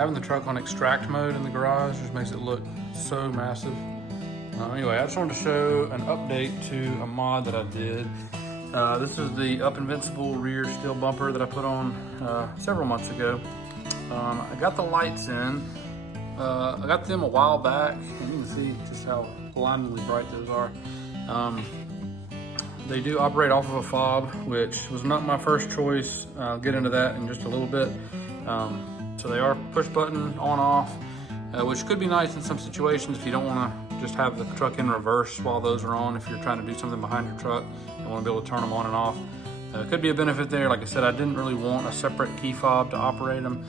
having the truck on extract mode in the garage just makes it look so massive. Anyway, I just wanted to show an update to a mod that I did. This is the Up Invincible rear steel bumper that I put on several months ago. I got the lights in. I got them a while back, and you can see just how blindingly bright those are. They do operate off of a fob, which was not my first choice. I'll get into that in just a little bit. So they are push button on off, which could be nice in some situations if you don't want to just have the truck in reverse while those are on. If you're trying to do something behind your truck and want to be able to turn them on and off, could be a benefit there. Like I said, I didn't really want a separate key fob to operate them,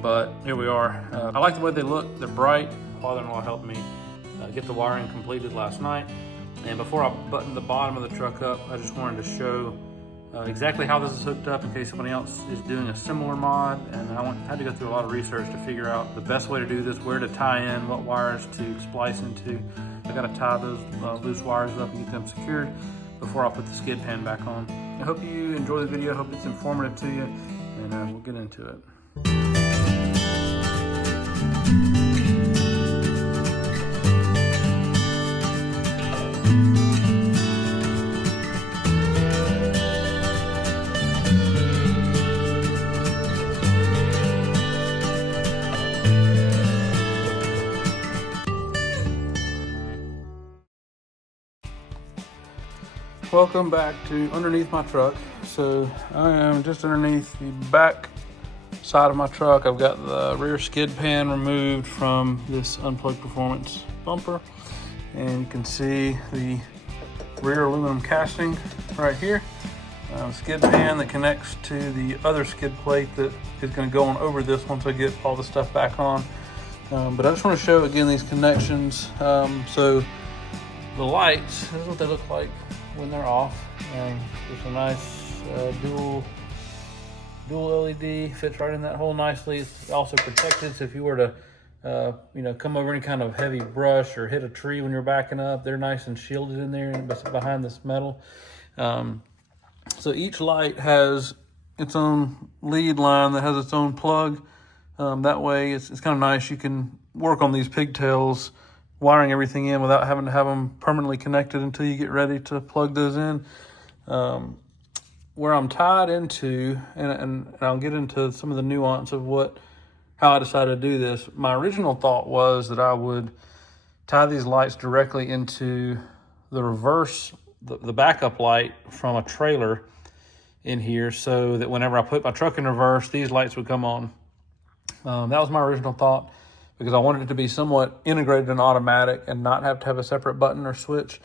but here we are. I like the way they look. They're bright. Father-in-law helped me get the wiring completed last night. And before I buttoned the bottom of the truck up, I just wanted to show exactly how this is hooked up in case somebody else is doing a similar mod. And I had to go through a lot of research to figure out the best way to do this, where to tie in, what wires to splice into. I got to tie those loose wires up and get them secured before I put the skid pan back on. I hope you enjoy the video. I hope it's informative to you, and we'll get into it. Welcome back to underneath my truck. So I am just underneath the back side of my truck. I've got the rear skid pan removed from this unplugged performance bumper, and you can see the rear aluminum casting right here. Skid pan that connects to the other skid plate that is going to go on over this once I get all the stuff back on. But I just want to show again these connections. So the lights, this is what they look like when they're off. There's a nice dual LED, fits right in that hole nicely. It's also protected, so if you were to come over any kind of heavy brush or hit a tree when you're backing up, they're nice and shielded in there behind this metal. So each light has its own lead line that has its own plug. That way it's kind of nice. You can work on these pigtails, wiring everything in without having to have them permanently connected until you get ready to plug those in. Where I'm tied into, and I'll get into some of the nuance of how I decided to do this. My original thought was that I would tie these lights directly into the reverse, the backup light from a trailer in here, so that whenever I put my truck in reverse, these lights would come on. That was my original thought, because I wanted it to be somewhat integrated and automatic and not have to have a separate button or switch.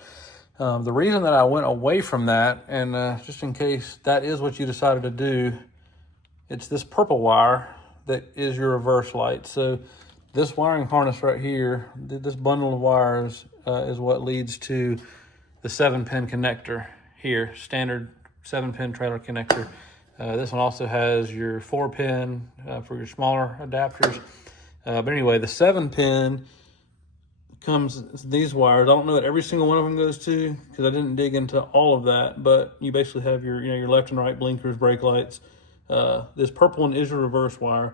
The reason that I went away from that, and just in case that is what you decided to do, it's this purple wire that is your reverse light. So this wiring harness right here, this bundle of wires is what leads to the 7-pin connector here, standard 7-pin trailer connector. This one also has your 4-pin for your smaller adapters. But anyway, the 7-pin comes these wires. I don't know that every single one of them goes to, because I didn't dig into all of that, but you basically have your left and right blinkers, brake lights. This purple one is your reverse wire,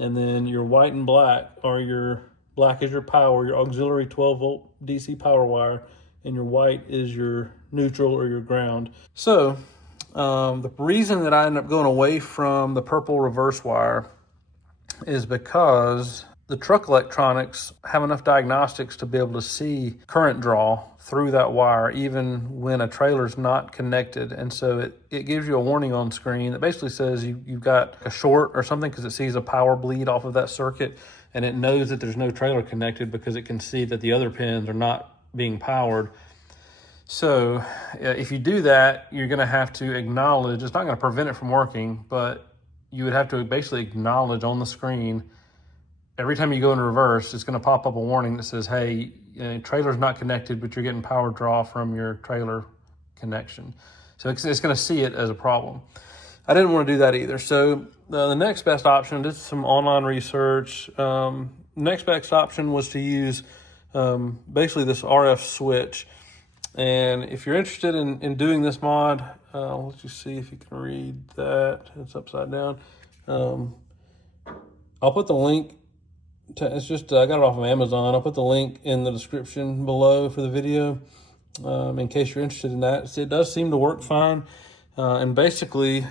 and then your white and black are black is your power, your auxiliary 12-volt DC power wire, and your white is your neutral or your ground. So the reason that I ended up going away from the purple reverse wire is because the truck electronics have enough diagnostics to be able to see current draw through that wire, even when a trailer's not connected. And so it gives you a warning on screen that basically says you've got a short or something, because it sees a power bleed off of that circuit, and it knows that there's no trailer connected because it can see that the other pins are not being powered. So if you do that, you're going to have to acknowledge, it's not going to prevent it from working, but you would have to basically acknowledge on the screen every time you go in reverse. It's going to pop up a warning that says, hey, trailer's not connected, but you're getting power draw from your trailer connection. So it's going to see it as a problem. I didn't want to do that either. So the next best option, did some online research. Next best option was to use basically this RF switch. And if you're interested in doing this mod, let's just see if you can read that. It's upside down. I'll put the link it's just, I got it off of Amazon. I'll put the link in the description below for the video in case you're interested in that. So it does seem to work fine. And basically,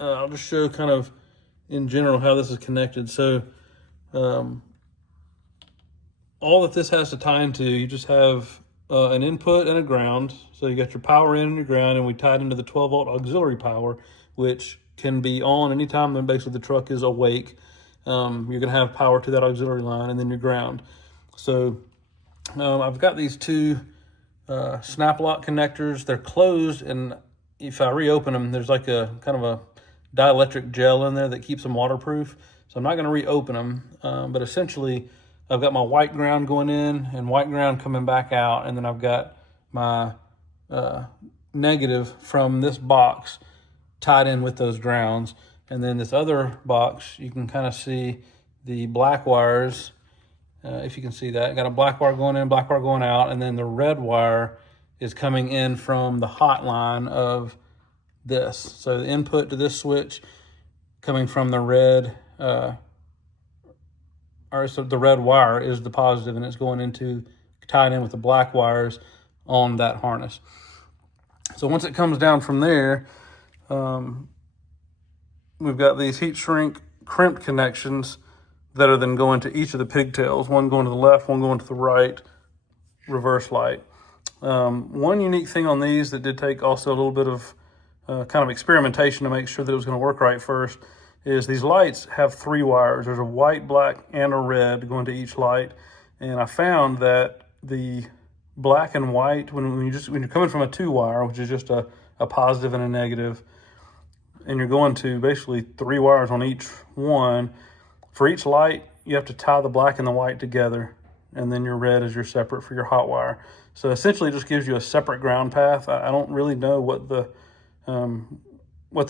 I'll just show kind of in general how this is connected. So all that this has to tie into, you just have an input and a ground. So you got your power in and your ground, and we tied into the 12-volt auxiliary power, which can be on anytime when basically the truck is awake. You're going to have power to that auxiliary line, and then your ground. So I've got these two snap lock connectors. They're closed, and if I reopen them, there's like a kind of a dielectric gel in there that keeps them waterproof. So I'm not going to reopen them, but essentially I've got my white ground going in and white ground coming back out, and then I've got my negative from this box tied in with those grounds. And then this other box, you can kind of see the black wires, if you can see that. Got a black wire going in, black wire going out, and then the red wire is coming in from the hot line of this. So the input to this switch coming from the red, so the red wire is the positive, and it's going into, tied in with the black wires on that harness. So once it comes down from there, we've got these heat shrink crimped connections that are then going to each of the pigtails, one going to the left, one going to the right, reverse light. One unique thing on these that did take also a little bit of kind of experimentation to make sure that it was going to work right first is these lights have 3 wires. There's a white, black, and a red going to each light. And I found that the black and white, when you're coming from a 2-wire, which is just a positive and a negative, and you're going to basically 3 wires on each one, for each light, you have to tie the black and the white together, and then your red is your separate for your hot wire. So essentially it just gives you a separate ground path. I don't really know what the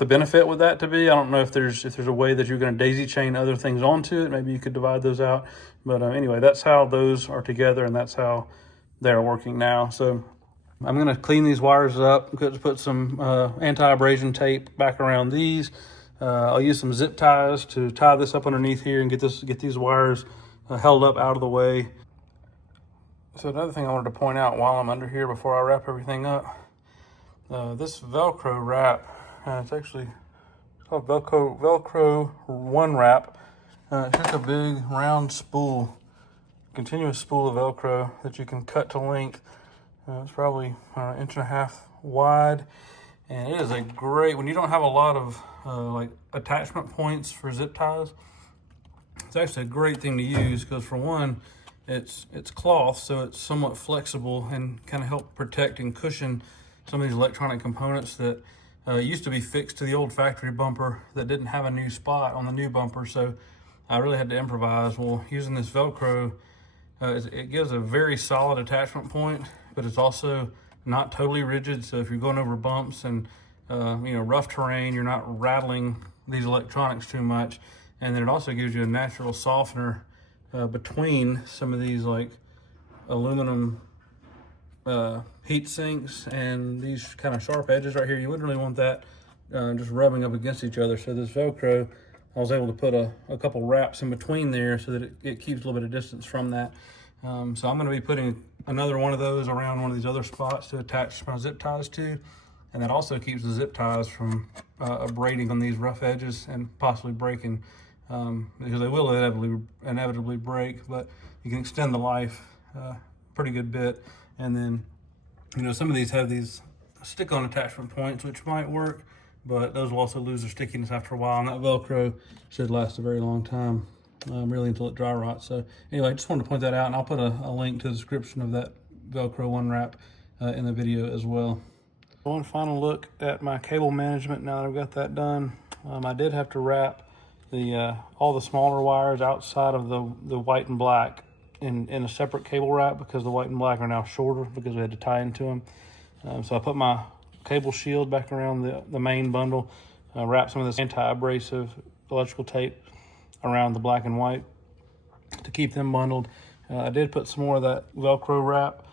benefit with that to be. I don't know if there's a way that you're going to daisy chain other things onto it. Maybe you could divide those out. But anyway, that's how those are together, and that's how they're working now. So I'm going to clean these wires up. I'm going to put some anti-abrasion tape back around these. I'll use some zip ties to tie this up underneath here and get these wires held up out of the way. So another thing I wanted to point out while I'm under here before I wrap everything up, this Velcro wrap, it's called Velcro One Wrap. It's just a big round spool, continuous spool of Velcro that you can cut to length. It's probably an 1.5 inches wide, and it is a great, when you don't have a lot of like attachment points for zip ties, it's actually a great thing to use because, for one, it's cloth, so it's somewhat flexible and kind of help protect and cushion some of these electronic components that used to be fixed to the old factory bumper that didn't have a new spot on the new bumper. So I really had to improvise. Well, using this Velcro, it gives a very solid attachment point, but it's also not totally rigid. So if you're going over bumps and rough terrain, you're not rattling these electronics too much. And then it also gives you a natural softener between some of these like aluminum heat sinks and these kind of sharp edges right here. You wouldn't really want that just rubbing up against each other. So this Velcro, I was able to put a couple wraps in between there so that it keeps a little bit of distance from that. So I'm going to be putting another one of those around one of these other spots to attach my zip ties to. And that also keeps the zip ties from abrading on these rough edges and possibly breaking, because they will inevitably break, but you can extend the life pretty good bit. And then, some of these have these stick-on attachment points, which might work, but those will also lose their stickiness after a while. And that Velcro should last a very long time, really until it dry rots. So anyway, I just wanted to point that out, and I'll put a link to the description of that Velcro One Wrap in the video as well. One final look at my cable management now that I've got that done. I did have to wrap all the smaller wires outside of the white and black in a separate cable wrap, because the white and black are now shorter because we had to tie into them. So I put my cable shield back around the main bundle, wrap some of this anti-abrasive electrical tape around the black and white to keep them bundled. I did put some more of that Velcro wrap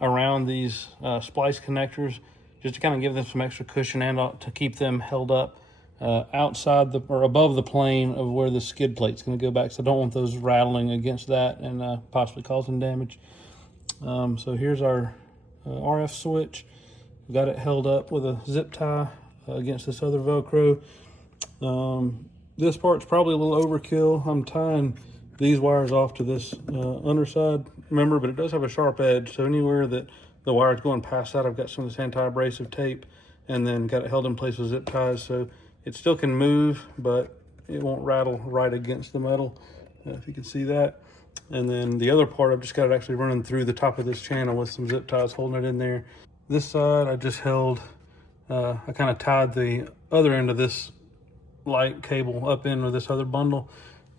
around these splice connectors just to kind of give them some extra cushion and to keep them held up outside or above the plane of where the skid plate's going to go back. So I don't want those rattling against that and possibly causing damage. So here's our RF switch. We've got it held up with a zip tie against this other Velcro. This part's probably a little overkill. I'm tying these wires off to this underside, remember, but it does have a sharp edge. So anywhere that the wire's going past that, I've got some of this anti-abrasive tape and then got it held in place with zip ties. So it still can move, but it won't rattle right against the metal, if you can see that. And then the other part, I've just got it actually running through the top of this channel with some zip ties holding it in there. This side, I just held, I kind of tied the other end of this light cable up in with this other bundle,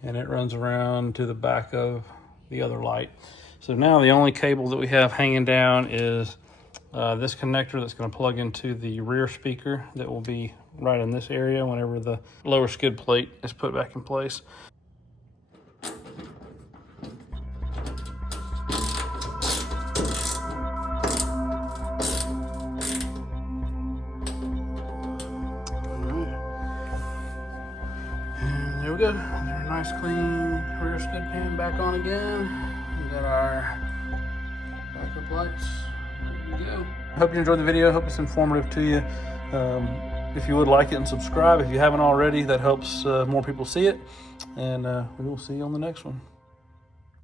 and it runs around to the back of the other light. So now the only cable that we have hanging down is this connector that's going to plug into the rear speaker that will be right in this area whenever the lower skid plate is put back in place. There we go. There's a nice clean rear skid pan back on again. We got our backup lights. There we go. I hope you enjoyed the video. I hope it's informative to you. If you would like it and subscribe if you haven't already, that helps more people see it. And we will see you on the next one.